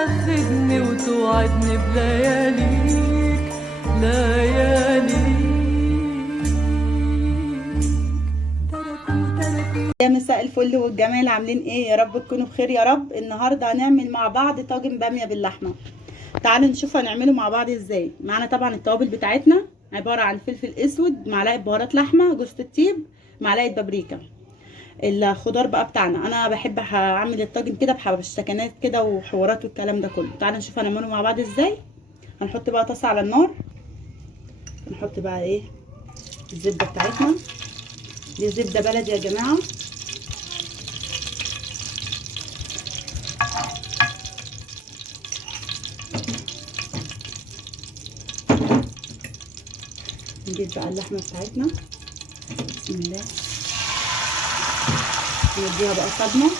تاخدني وتوعدني بلياليك لياليك. يا مساء الفل والجمال، عاملين ايه؟ يا رب تكونوا بخير يا رب. النهارده هنعمل مع بعض طاجن باميه باللحمه. تعالوا نشوف هنعمله مع بعض ازاي. معانا طبعا التوابل بتاعتنا عباره عن فلفل اسود، معلقه بهارات لحمه، جوز الطيب، معلقه بابريكا. الخضار بقى بتاعنا، انا بحب اعمل الطاجن كده بحبشتكنات كده وحوارات والكلام ده كله. تعالوا نشوف هنعمله مع بعض ازاي. هنحط بقى طاسه على النار، نحط بقى ايه الزبده بتاعتنا. دي زبده بلدي يا جماعه. نجيب بقى اللحمه بتاعتنا، بسم الله، نديها بقى صدمه.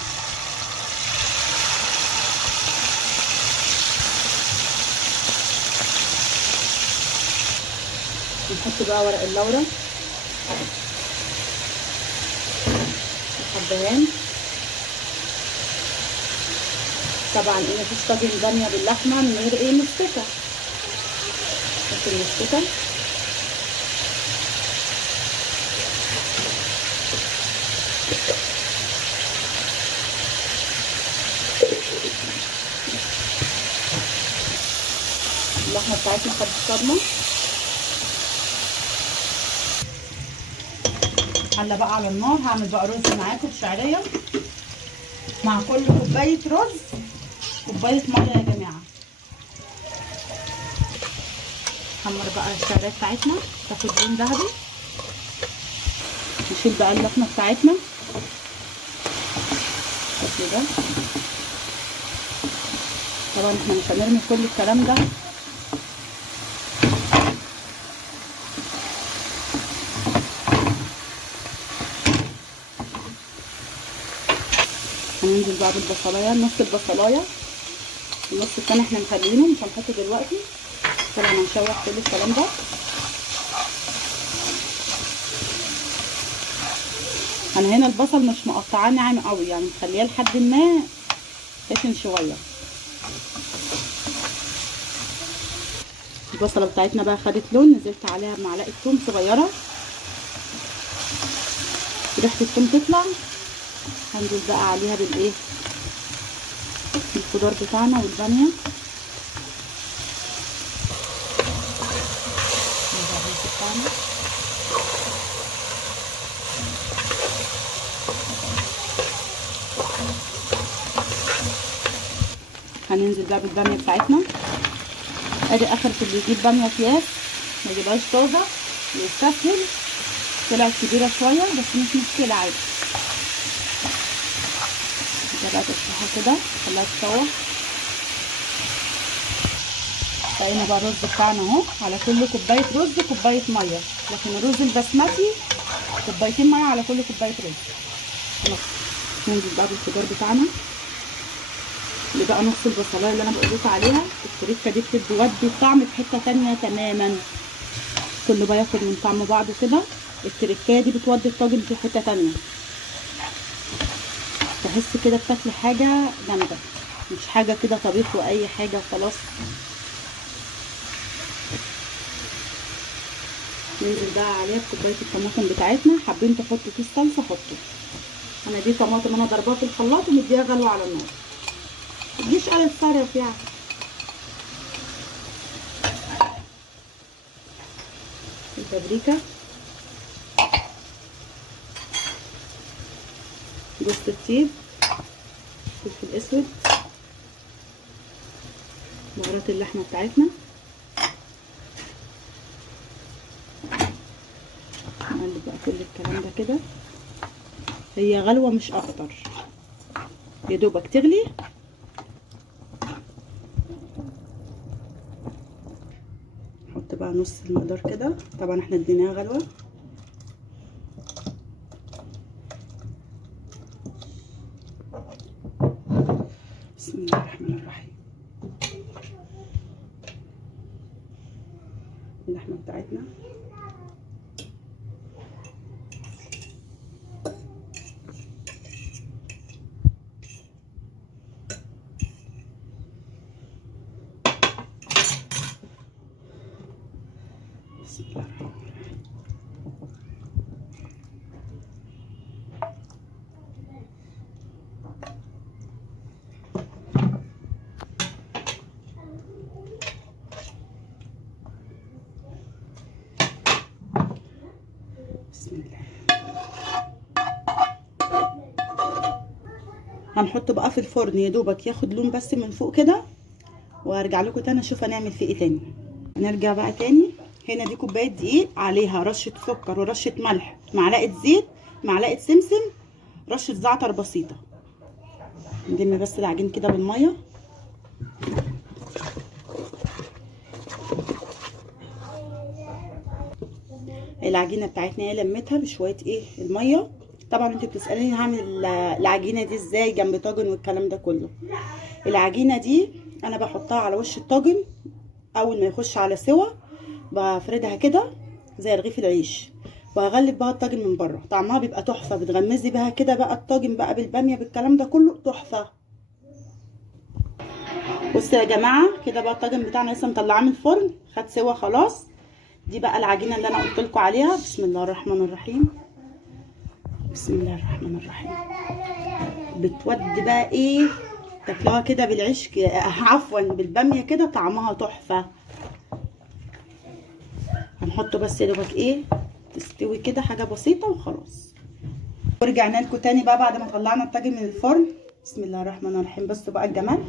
نحط بقى ورق اللورا، الحبهان. طبعا ايه، مفيش طاجن باميه باللحمه من غير ايه مستكه. نحط المستكه، اللحمه بتاعتنا خدت صدمه. حله بقى على النار، هعمل بقى رز معاكم بشعريه. مع كل كوبايه رز كوبايه ميه يا جماعه. نحمر بقى الشعريه بتاعتنا تاخد لون ذهبي. نشيل بقى اللحمه بتاعتنا كده. طبعا احنا مش هنرمي كل الكلام ده، هننزل بقى بالبصلايه، نص البصلايه، النص التاني احنا مخلينه مش هنحطه دلوقتي. طبعا هنشوح كل الكلام ده. انا هنا البصل مش مقطعاه ناعم قوي، يعني مخليه لحد ما خشن شويه. البصله بتاعتنا بقى خدت لون، نزلت عليها بمعلقه ثوم صغيره. ريحه الثوم تطلع، هنزل بقى عليها بالايه، الخضار بتاعنا والباميه. هننزل بقى بالباميه بتاعتنا. ادي اخر اللي يجيب باميه اكياس، ما يجيبهاش طازه ويستسهل. طلعت كبيره شويه بس مش مشكله عادي. بقى تشويحه كده، خليها تتشوح. بقينا بقى الرز بتاعنا اهو، على كل كوبايه رز كوبايه ميه، لكن الرز البسمتي كوبايتين ميه على كل كوبايه رز. ننزل بقى بالخضار بتاعنا. اللي بقى نص البصلايه اللي انا بقول لكم عليها، التركه دي بتودي الطعم في حته تانيه تماما. كله بقى ياخد من طعم بعضه كده. التركايه دي بتودي الطاجن في حته تانيه، تحس كده بتاكلي حاجه جامده، مش حاجه كده طبيخ واي حاجه وخلاص. ننزل بقى عليها بكوبايه الطماطم بتاعتنا. حابين تحطوا كيس صلصه حطوا. انا دي طماطم انا ضرباها في الخلاط ومديها غلوه على النار، متجيش على الصرف يعني. البابريكا، جوز الطيب، فلفل اسود، بهارات اللحمه بتاعتنا. نقلب بقى كل الكلام ده كده. هي غلوه مش اكتر، يا دوبك تغلي. نحط بقى نص المقدار كده، طبعا احنا اديناها غلوه. بسم الله الرحمن الرحيم. اللحمه بتاعتنا بسم الله الرحمن الرحيم. بسم الله. هنحطه بقى في الفرن يا دوبك ياخد لون بس من فوق كده، وهرجع لكم تاني اشوف هنعمل فيه ايه تاني. نرجع بقى تاني. هنا دي كوبايه دقيق، عليها رشه سكر ورشه ملح، معلقه زيت، معلقه سمسم، رشه زعتر بسيطه. نلم بس العجين كده بالميه. العجينه بتاعتنا هي لميتها بشويه الميه. طبعا انتوا بتسالوني هعمل العجينه دي ازاي جنب طاجن والكلام ده كله. العجينه دي انا بحطها على وش الطاجن، اول ما يخش على سوا بفردها كده زي رغيف العيش، وهغلف بقى الطاجن من بره. طعمها بيبقى تحفه، بتغمزي بها كده بقى الطاجن بقى بالباميه بالكلام ده كله، تحفه. بصوا يا جماعه كده بقى الطاجن بتاعنا لسه مطلعاه من الفرن، خد سوا خلاص. دي بقى العجينه اللي انا قلت لكم عليها. بسم الله الرحمن الرحيم. بسم الله الرحمن الرحيم. بتودي بقى تاكلوها كده بالعيش، عفوا بالباميه كده، طعمها تحفه. هنحطه بس يا دوبك تستوي كده حاجه بسيطه وخلاص. ورجعنا لكم تاني بقى بعد ما طلعنا الطاجن من الفرن. بسم الله الرحمن الرحيم. بصوا بقى الجمال.